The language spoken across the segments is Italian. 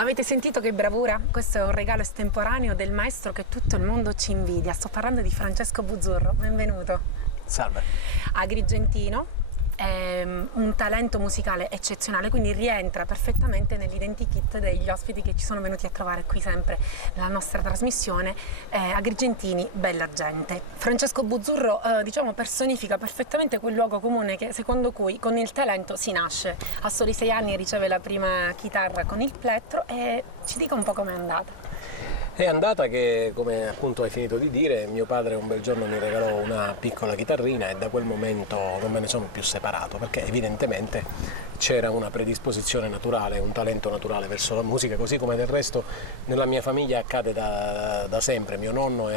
Avete sentito che bravura? Questo è un regalo estemporaneo del maestro che tutto il mondo ci invidia. Sto parlando di Francesco Buzzurro, benvenuto. Salve. Agrigentino, è un talento musicale eccezionale, quindi rientra perfettamente nell'identikit degli ospiti che ci sono venuti a trovare qui sempre nella nostra trasmissione. Agrigentini, bella gente. Francesco Buzzurro diciamo personifica perfettamente quel luogo comune che secondo cui con il talento si nasce. A soli 6 anni riceve la prima chitarra con il plettro e ci dica un po' com'è andata. È andata che, come appunto hai finito di dire, mio padre un bel giorno mi regalò una piccola chitarrina e da quel momento non me ne sono più separato, perché evidentemente c'era una predisposizione naturale, un talento naturale verso la musica, così come del resto nella mia famiglia accade da sempre. Mio nonno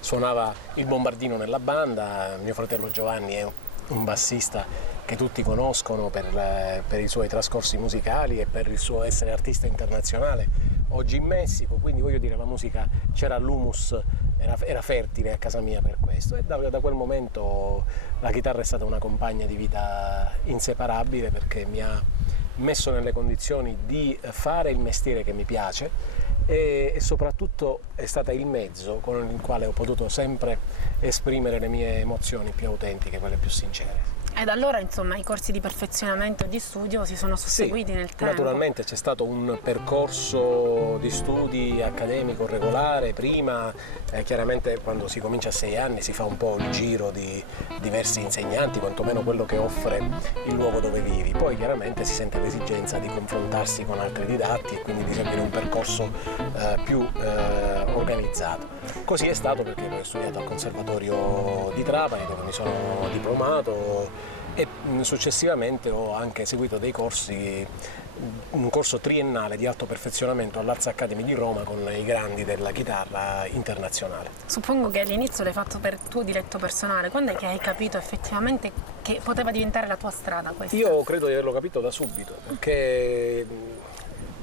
suonava il bombardino nella banda, mio fratello Giovanni è un bassista che tutti conoscono per i suoi trascorsi musicali e per il suo essere artista internazionale oggi in Messico, quindi voglio dire la musica c'era l'humus, era fertile a casa mia per questo e da quel momento la chitarra è stata una compagna di vita inseparabile perché mi ha messo nelle condizioni di fare il mestiere che mi piace e soprattutto è stata il mezzo con il quale ho potuto sempre esprimere le mie emozioni più autentiche, quelle più sincere. Ed allora insomma i corsi di perfezionamento e di studio si sono susseguiti nel tempo. Naturalmente c'è stato un percorso di studi accademico regolare, prima chiaramente quando si comincia a 6 anni si fa un po' il giro di diversi insegnanti, quantomeno quello che offre il luogo dove vivi, poi chiaramente si sente l'esigenza di confrontarsi con altri didatti e quindi di seguire un percorso più organizzato. Così è stato perché poi ho studiato al Conservatorio di Trapani dove mi sono diplomato e successivamente ho anche seguito dei corsi, un corso triennale di alto perfezionamento all'Arts Academy di Roma con i grandi della chitarra internazionale. Suppongo che all'inizio l'hai fatto per tuo diletto personale, quando è che hai capito effettivamente che poteva diventare la tua strada questa? Io credo di averlo capito da subito, perché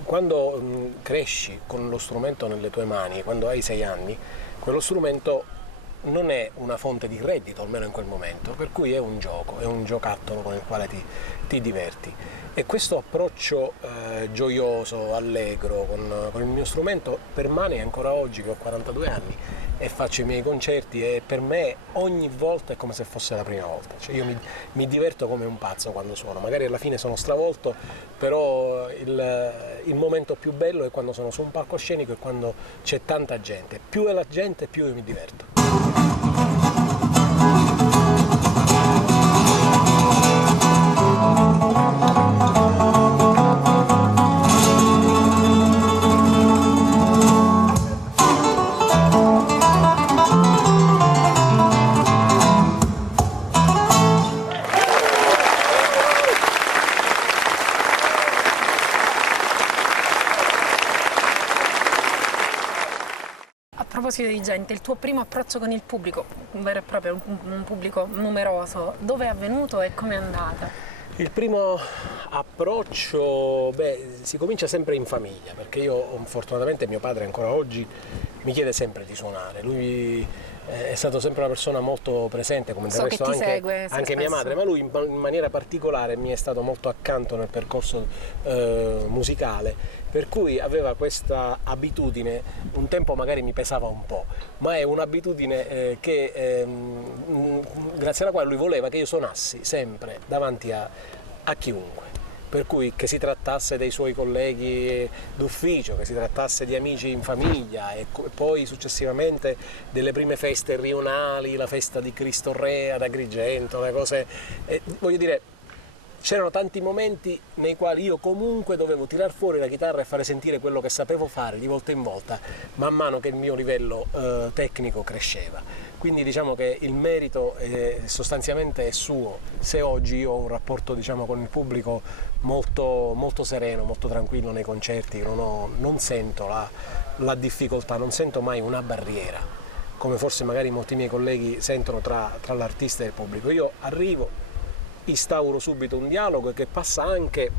quando cresci con lo strumento nelle tue mani, quando hai 6 anni, quello strumento non è una fonte di reddito, almeno in quel momento, per cui è un gioco, è un giocattolo con il quale ti diverti. E questo approccio gioioso, allegro con il mio strumento permane ancora oggi che ho 42 anni e faccio i miei concerti e per me ogni volta è come se fosse la prima volta. Cioè io mi diverto come un pazzo quando suono, magari alla fine sono stravolto, però il momento più bello è quando sono su un palcoscenico e quando c'è tanta gente. Più è la gente, più io mi diverto. A proposito di gente, il tuo primo approccio con il pubblico, un vero e proprio un pubblico numeroso, dove è avvenuto e come è andata? Il primo approccio, si comincia sempre in famiglia, perché io fortunatamente mio padre ancora oggi mi chiede sempre di suonare, lui è stato sempre una persona molto presente, come del resto anche mia madre, ma lui in maniera particolare mi è stato molto accanto nel percorso musicale, per cui aveva questa abitudine, un tempo magari mi pesava un po', ma è un'abitudine grazie alla quale lui voleva che io suonassi sempre davanti a chiunque. Per cui che si trattasse dei suoi colleghi d'ufficio, che si trattasse di amici in famiglia e poi successivamente delle prime feste rionali, la festa di Cristo Re ad Agrigento, le cose, voglio dire, c'erano tanti momenti nei quali io comunque dovevo tirar fuori la chitarra e fare sentire quello che sapevo fare di volta in volta, man mano che il mio livello tecnico cresceva. Quindi diciamo che il merito sostanzialmente è suo, se oggi io ho un rapporto diciamo, con il pubblico molto, molto sereno, molto tranquillo nei concerti, non sento la difficoltà, non sento mai una barriera, come forse magari molti miei colleghi sentono tra l'artista e il pubblico. Io arrivo, instauro subito un dialogo che passa anche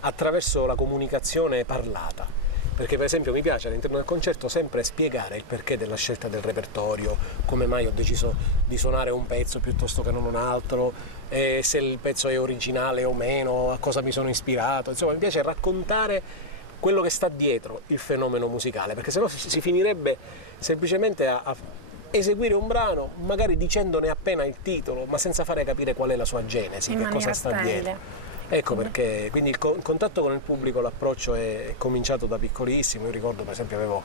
attraverso la comunicazione parlata, perché per esempio mi piace all'interno del concerto sempre spiegare il perché della scelta del repertorio, come mai ho deciso di suonare un pezzo piuttosto che non un altro, se il pezzo è originale o meno, a cosa mi sono ispirato, insomma mi piace raccontare quello che sta dietro il fenomeno musicale, perché sennò si finirebbe semplicemente a eseguire un brano, magari dicendone appena il titolo, ma senza fare capire qual è la sua genesi, che cosa sta dietro. Ecco perché, quindi il contatto con il pubblico, l'approccio è cominciato da piccolissimo. Io ricordo per esempio avevo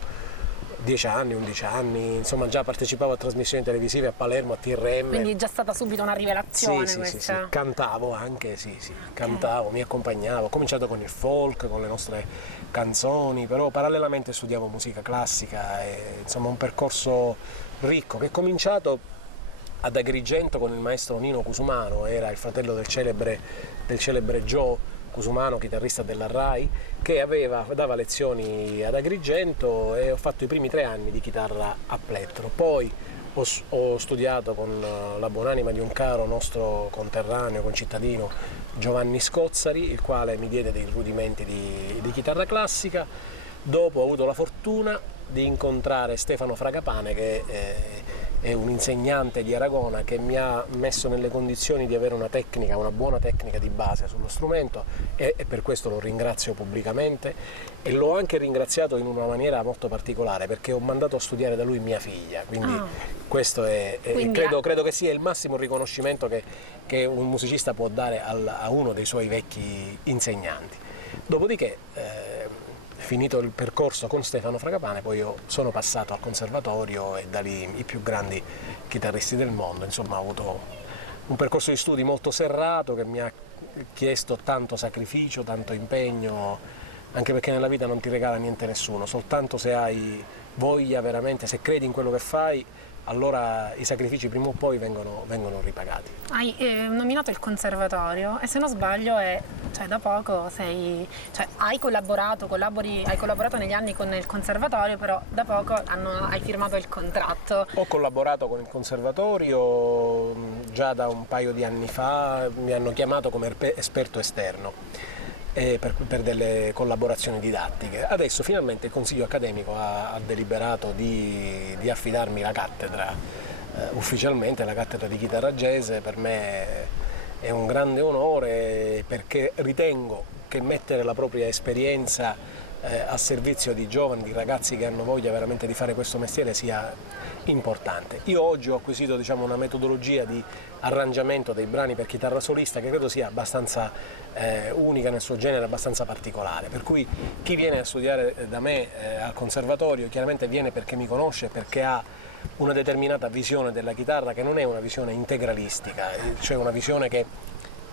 10 anni, 11 anni, insomma già partecipavo a trasmissioni televisive a Palermo, a TRM. Quindi è già stata subito una rivelazione sì, questa. Sì. Cantavo anche, cantavo, mi accompagnavo, ho cominciato con il folk, con le nostre canzoni, però parallelamente studiavo musica classica, e, insomma un percorso ricco che è cominciato ad Agrigento con il maestro Nino Cusumano, era il fratello del celebre Joe Cusumano, chitarrista della RAI, che dava lezioni ad Agrigento, e ho fatto i primi 3 anni di chitarra a plettro. Poi ho studiato con la buonanima di un caro nostro conterraneo, concittadino, Giovanni Scozzari, il quale mi diede dei rudimenti di chitarra classica. Dopo ho avuto la fortuna di incontrare Stefano Fragapane, che è un insegnante di Aragona, che mi ha messo nelle condizioni di avere una buona tecnica di base sullo strumento, e per questo lo ringrazio pubblicamente, e l'ho anche ringraziato in una maniera molto particolare, perché ho mandato a studiare da lui mia figlia, quindi questo credo che sia il massimo riconoscimento che un musicista può dare a uno dei suoi vecchi insegnanti. Dopodiché, finito il percorso con Stefano Fragapane, poi io sono passato al conservatorio, e da lì i più grandi chitarristi del mondo. Insomma, ho avuto un percorso di studi molto serrato che mi ha chiesto tanto sacrificio, tanto impegno, anche perché nella vita non ti regala niente nessuno, soltanto se hai voglia veramente, se credi in quello che fai, allora i sacrifici prima o poi vengono ripagati. Hai nominato il conservatorio, e se non sbaglio da poco hai collaborato negli anni con il conservatorio, però da poco hai firmato il contratto. Ho collaborato con il conservatorio già da un paio di anni fa, mi hanno chiamato come esperto esterno per delle collaborazioni didattiche. Adesso finalmente il Consiglio accademico ha deliberato di affidarmi la cattedra, ufficialmente la cattedra di chitarra jazz. Per me è un grande onore, perché ritengo che mettere la propria esperienza a servizio di giovani, di ragazzi che hanno voglia veramente di fare questo mestiere sia importante. Io oggi ho acquisito una metodologia di arrangiamento dei brani per chitarra solista che credo sia abbastanza unica nel suo genere, abbastanza particolare, per cui chi viene a studiare da me al conservatorio chiaramente viene perché mi conosce, perché ha una determinata visione della chitarra, che non è una visione integralistica, cioè una visione che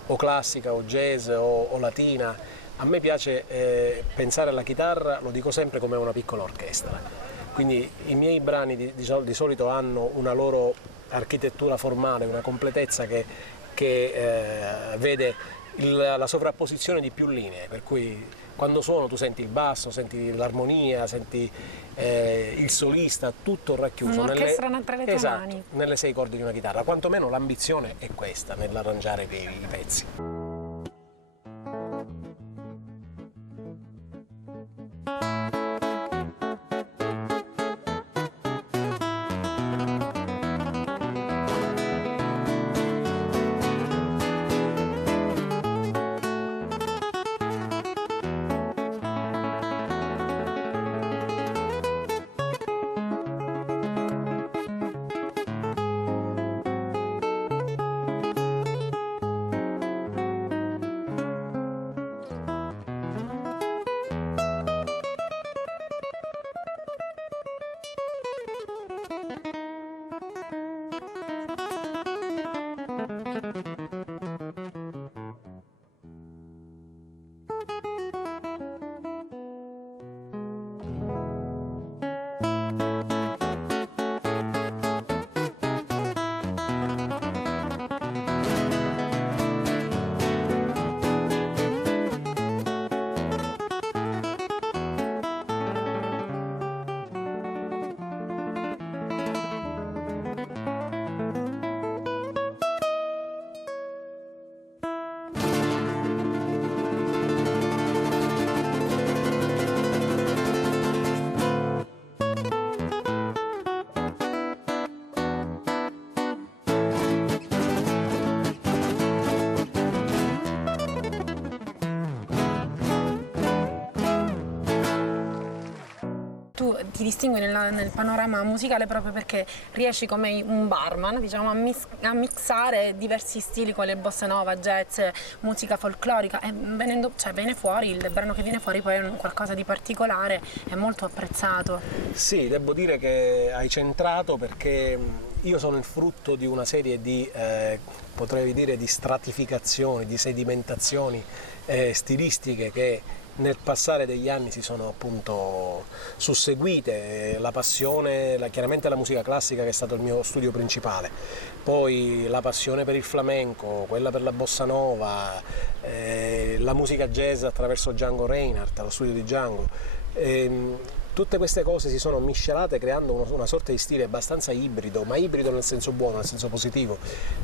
o classica o jazz o latina. A me piace pensare alla chitarra, lo dico sempre, come una piccola orchestra. Quindi i miei brani di solito hanno una loro architettura formale, una completezza che vede la sovrapposizione di più linee, per cui quando suono tu senti il basso, senti l'armonia, senti il solista, tutto racchiuso un'orchestra tra le tue mani. Nelle 6 corde di una chitarra. Quantomeno l'ambizione è questa nell'arrangiare i pezzi. ti distingui nel panorama musicale proprio perché riesci come un barman, diciamo, a mixare diversi stili quali il bossa nova, jazz, musica folclorica, e viene fuori, il brano che viene fuori poi è qualcosa di particolare, è molto apprezzato. Sì, devo dire che hai centrato, perché io sono il frutto di una serie di, potrei dire, di stratificazioni, di sedimentazioni stilistiche che nel passare degli anni si sono appunto susseguite. La passione, chiaramente la musica classica, che è stato il mio studio principale, poi la passione per il flamenco, quella per la bossa nova, la musica jazz attraverso Django Reinhardt, lo studio di Django. Tutte queste cose si sono miscelate creando una sorta di stile abbastanza ibrido, ma ibrido nel senso buono, nel senso positivo,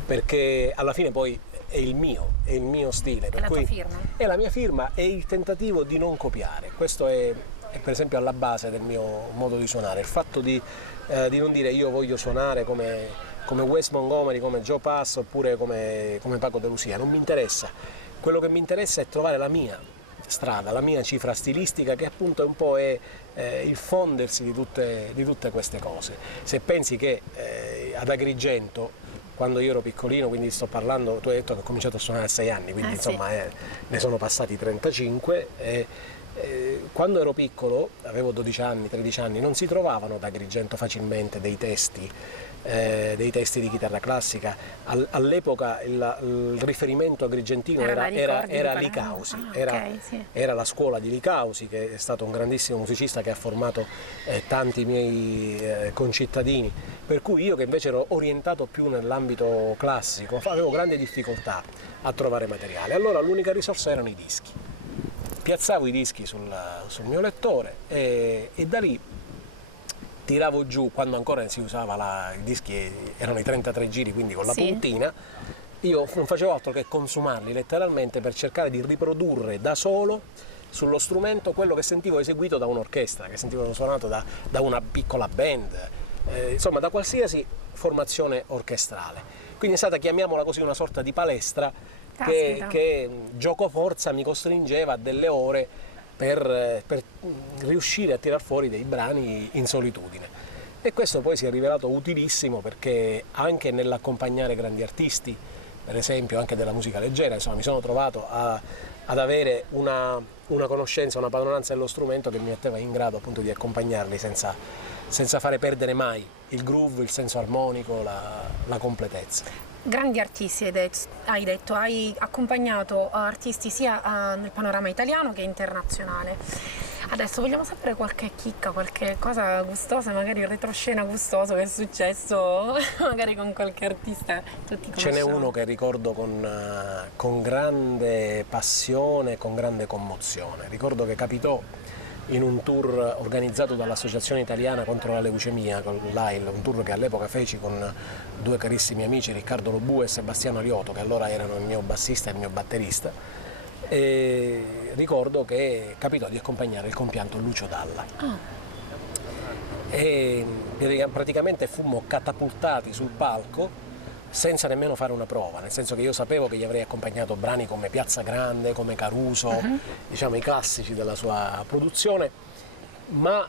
perché alla fine poi è il mio stile. È la tua firma. È la mia firma, è il tentativo di non copiare. Questo è per esempio alla base del mio modo di suonare, il fatto di non dire io voglio suonare come Wes Montgomery, come Joe Pass oppure come Paco de Lucia, non mi interessa. Quello che mi interessa è trovare la mia strada, la mia cifra stilistica, che appunto un po' è il fondersi di tutte queste cose. Se pensi che ad Agrigento, quando io ero piccolino, quindi sto parlando, tu hai detto che ho cominciato a suonare a 6 anni, quindi insomma ne sono passati 35, quando ero piccolo, avevo 12 anni, 13 anni, non si trovavano ad Agrigento facilmente dei testi di chitarra classica. All'epoca il riferimento agrigentino era Licausi, era la scuola di Licausi, che è stato un grandissimo musicista che ha formato tanti miei concittadini, per cui io, che invece ero orientato più nell'ambito classico, avevo grande difficoltà a trovare materiale. Allora l'unica risorsa erano i dischi. Piazzavo i dischi sul mio lettore e da lì tiravo giù, quando ancora si usava i dischi erano i 33 giri, quindi con la puntina, io non facevo altro che consumarli letteralmente per cercare di riprodurre da solo sullo strumento quello che sentivo eseguito da un'orchestra, che sentivo suonato da una piccola band, insomma da qualsiasi formazione orchestrale. Quindi è stata, chiamiamola così, una sorta di palestra che gioco forza mi costringeva a delle ore per riuscire a tirar fuori dei brani in solitudine. E questo poi si è rivelato utilissimo, perché anche nell'accompagnare grandi artisti, per esempio anche della musica leggera, insomma, mi sono trovato ad avere una conoscenza, una padronanza dello strumento che mi metteva in grado appunto di accompagnarli senza fare perdere mai il groove, il senso armonico, la completezza. Grandi artisti hai detto, hai accompagnato artisti sia nel panorama italiano che internazionale. Adesso vogliamo sapere qualche chicca, qualche cosa gustosa, magari il retroscena gustoso che è successo magari con qualche artista tutti conosciamo. Ce n'è uno che ricordo con grande passione, con grande commozione. Ricordo che capitò in un tour organizzato dall'Associazione Italiana contro la Leucemia, con l'AIL, un tour che all'epoca feci con due carissimi amici, Riccardo Lobue e Sebastiano Alioto, che allora erano il mio bassista e il mio batterista, e ricordo che capitò di accompagnare il compianto Lucio Dalla. E praticamente fummo catapultati sul palco senza nemmeno fare una prova, nel senso che io sapevo che gli avrei accompagnato brani come Piazza Grande, come Caruso, diciamo i classici della sua produzione, ma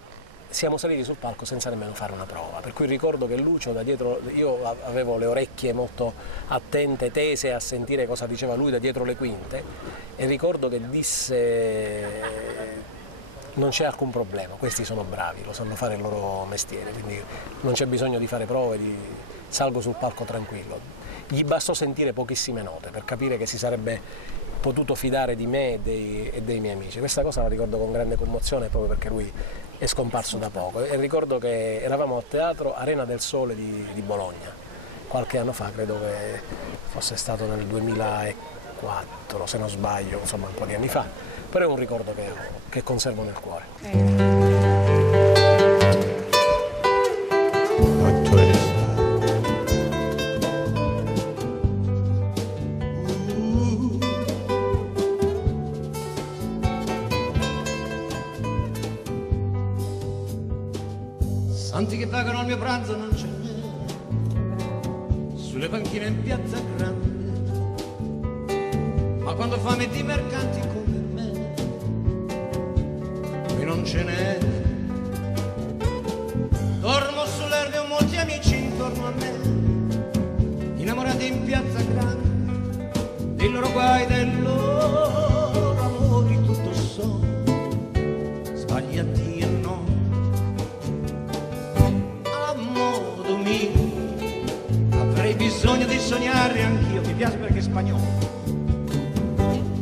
siamo saliti sul palco senza nemmeno fare una prova, per cui ricordo che Lucio da dietro, io avevo le orecchie molto attente, tese a sentire cosa diceva lui da dietro le quinte, e ricordo che disse: non c'è alcun problema, questi sono bravi, lo sanno fare il loro mestiere, quindi non c'è bisogno di fare prove, salgo sul palco tranquillo. Gli bastò sentire pochissime note per capire che si sarebbe potuto fidare di me e dei miei amici. Questa cosa la ricordo con grande commozione, proprio perché lui è scomparso da poco, e ricordo che eravamo al Teatro Arena del Sole di Bologna qualche anno fa, credo che fosse stato nel 2004 se non sbaglio, insomma un po' di anni fa, però è un ricordo che conservo nel cuore. Santi che pagano il mio pranzo non c'è niente, sulle panchine in piazza grande, ma quando fame di mercanti come me, qui non ce n'è. guai del loro amori tutto so, sbagliati e no, a modo mio avrei bisogno di sognare anch'io, mi piace perché è spagnolo,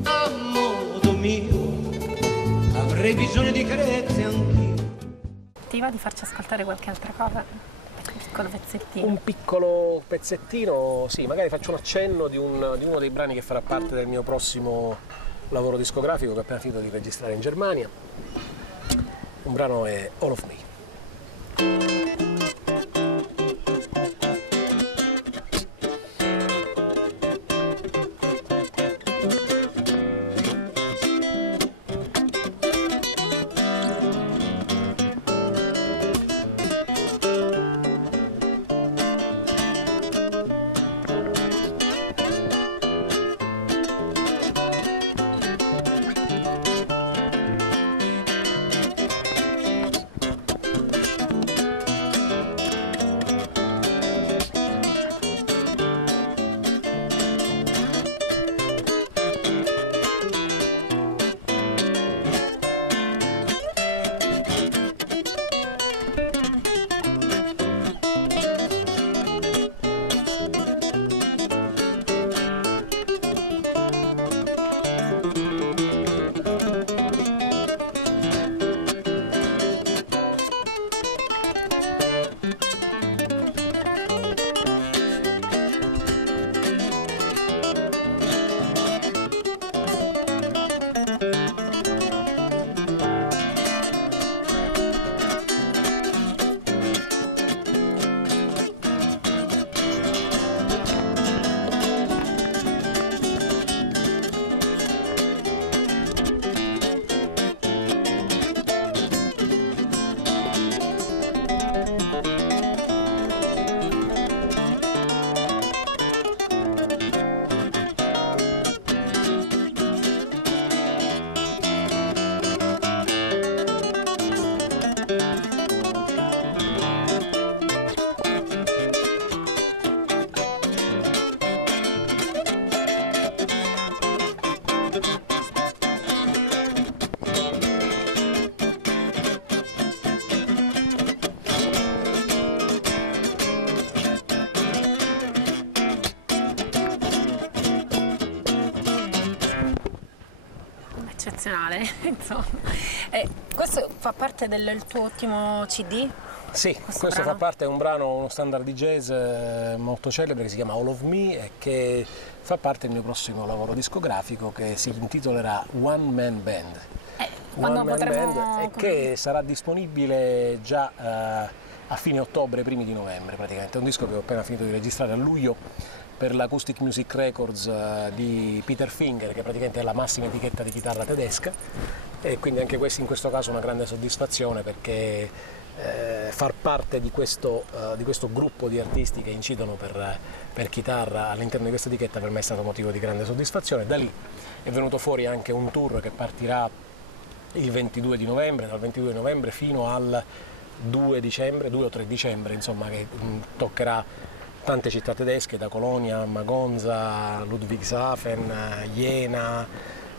a modo mio avrei bisogno di carezze anch'io. Ti va di farci ascoltare qualche altra cosa? Un piccolo pezzettino. Un piccolo pezzettino, sì, magari faccio un accenno di uno dei brani che farà parte del mio prossimo lavoro discografico che ho appena finito di registrare in Germania. Un brano è All of Me. Eccezionale, insomma. Questo fa parte del tuo ultimo CD? Sì, questo fa parte, è un brano, uno standard di jazz molto celebre che si chiama All of Me e che fa parte del mio prossimo lavoro discografico che si intitolerà One Man Band. Quando potremo... Band, e che sarà disponibile già a fine ottobre, primi di novembre praticamente. È un disco che ho appena finito di registrare a luglio per l'Acoustic Music Records di Peter Finger, che praticamente è la massima etichetta di chitarra tedesca, e quindi anche questo in questo caso una grande soddisfazione perché far parte di questo gruppo di artisti che incidono per chitarra all'interno di questa etichetta per me è stato motivo di grande soddisfazione. Da lì è venuto fuori anche un tour che partirà il 22 di novembre, dal 22 di novembre fino al 2 dicembre, 2 o 3 dicembre, insomma, che toccherà tante città tedesche, da Colonia, Magonza, Ludwigshafen, Jena,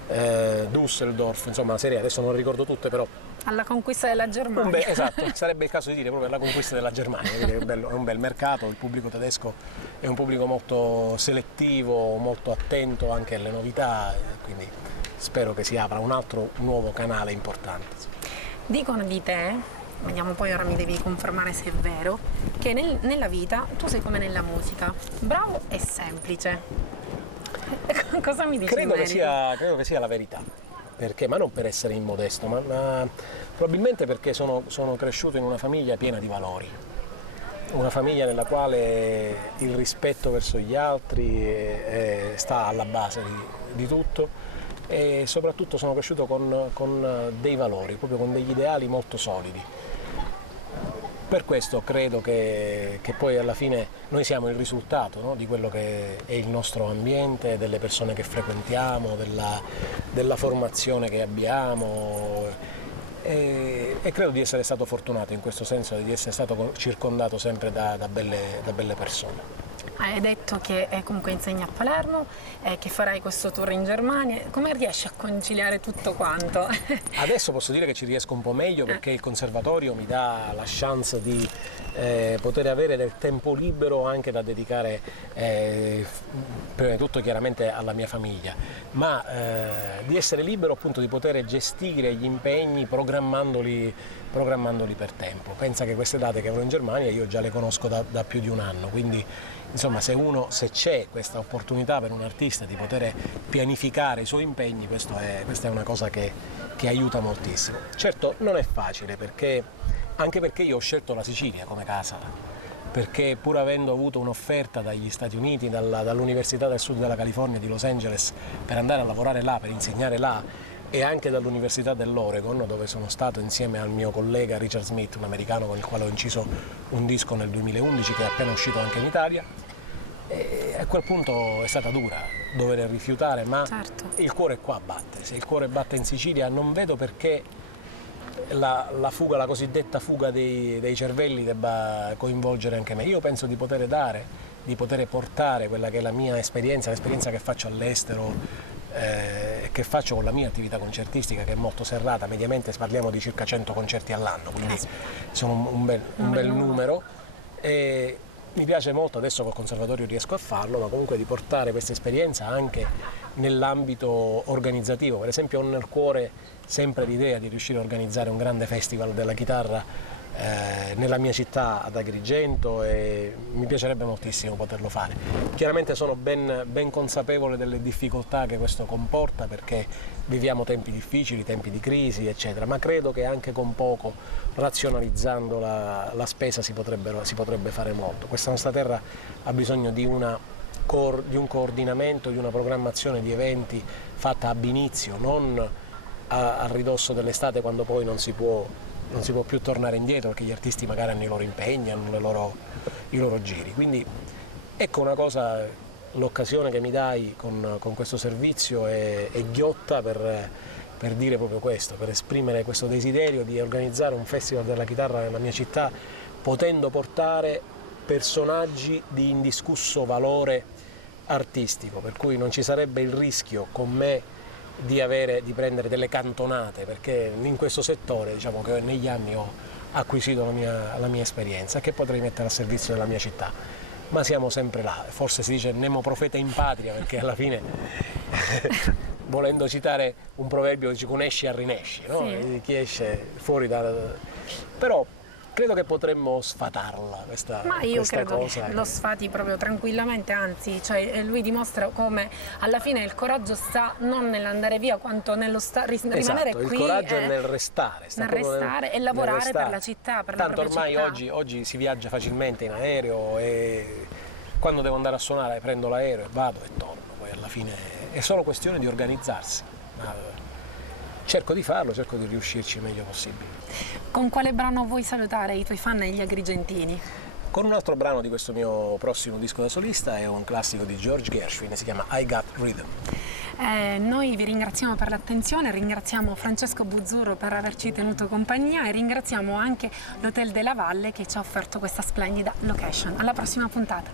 Düsseldorf, insomma una serie, adesso non ricordo tutte, però alla conquista della Germania. Esatto, sarebbe il caso di dire proprio la conquista della Germania, è un bel mercato, il pubblico tedesco è un pubblico molto selettivo, molto attento anche alle novità, quindi spero che si apra un altro nuovo canale importante. Dicono di te, vediamo poi, ora mi devi confermare se è vero, che nella vita tu sei come nella musica, bravo e semplice. Cosa mi dici? Credo che sia la verità, perché, ma non per essere immodesto, ma probabilmente perché sono cresciuto in una famiglia piena di valori, una famiglia nella quale il rispetto verso gli altri sta alla base di tutto, e soprattutto sono cresciuto con dei valori, proprio con degli ideali molto solidi. Per questo credo che poi alla fine noi siamo il risultato, no, di quello che è il nostro ambiente, delle persone che frequentiamo, della formazione che abbiamo, e credo di essere stato fortunato in questo senso, di essere stato circondato sempre da belle persone. Hai detto che comunque insegni a Palermo, che farai questo tour in Germania. Come riesci a conciliare tutto quanto? Adesso posso dire che ci riesco un po' meglio perché il conservatorio mi dà la chance di poter avere del tempo libero anche da dedicare prima di tutto chiaramente alla mia famiglia, ma di essere libero appunto di poter gestire gli impegni programmandoli per tempo. Pensa che queste date che avrò in Germania io già le conosco da più di un anno, quindi insomma se c'è questa opportunità per un artista di poter pianificare i suoi impegni, questa è una cosa che aiuta moltissimo. Certo non è facile anche perché io ho scelto la Sicilia come casa, perché pur avendo avuto un'offerta dagli Stati Uniti, dall'Università del Sud della California di Los Angeles per andare a lavorare là, per insegnare là, e anche dall'Università dell'Oregon, dove sono stato insieme al mio collega Richard Smith, un americano con il quale ho inciso un disco nel 2011 che è appena uscito anche in Italia, e a quel punto è stata dura dover rifiutare, ma certo. Il cuore qua batte. Se il cuore batte in Sicilia non vedo perché la cosiddetta fuga dei cervelli debba coinvolgere anche me. Io penso di poter di poter portare quella che è la mia esperienza, l'esperienza che faccio all'estero, che faccio con la mia attività concertistica, che è molto serrata. Mediamente parliamo di circa 100 concerti all'anno, quindi sono un bel numero. E mi piace molto, adesso col conservatorio riesco a farlo, ma comunque di portare questa esperienza anche nell'ambito organizzativo. Per esempio ho nel cuore sempre l'idea di riuscire a organizzare un grande festival della chitarra nella mia città ad Agrigento, e mi piacerebbe moltissimo poterlo fare. Chiaramente sono ben consapevole delle difficoltà che questo comporta, perché viviamo tempi difficili, tempi di crisi eccetera, ma credo che anche con poco, razionalizzando la spesa, si potrebbe fare molto. Questa nostra terra ha bisogno di un coordinamento, di una programmazione di eventi fatta ab inizio, non a ridosso dell'estate, quando poi non si può più tornare indietro, perché gli artisti magari hanno i loro impegni, hanno i loro giri. Quindi ecco una cosa, l'occasione che mi dai con questo servizio è ghiotta per dire proprio questo, per esprimere questo desiderio di organizzare un festival della chitarra nella mia città, potendo portare personaggi di indiscusso valore artistico, per cui non ci sarebbe il rischio con me di prendere delle cantonate, perché in questo settore diciamo che negli anni ho acquisito la mia esperienza, che potrei mettere a servizio della mia città, ma siamo sempre là. Forse si dice nemo profeta in patria, perché alla fine volendo citare un proverbio dice con esci a rinesci, no? Sì. Chi esce fuori però credo che potremmo sfatarla questa Ma io questa credo cosa. che lo sfati proprio tranquillamente, anzi, cioè lui dimostra come alla fine il coraggio sta non nell'andare via quanto nello rimanere Esatto, qui. Il coraggio è nel restare. E lavorare per la città, per Tanto la propria ormai città. oggi si viaggia facilmente in aereo, e quando devo andare a suonare prendo l'aereo e vado e torno. Poi alla fine è solo questione di organizzarsi. Ma cerco di farlo, cerco di riuscirci il meglio possibile. Con quale brano vuoi salutare i tuoi fan e gli agrigentini? Con un altro brano di questo mio prossimo disco da solista, è un classico di George Gershwin, si chiama I Got Rhythm. Noi vi ringraziamo per l'attenzione, ringraziamo Francesco Buzzurro per averci tenuto compagnia e ringraziamo anche l'Hotel della Valle che ci ha offerto questa splendida location. Alla prossima puntata.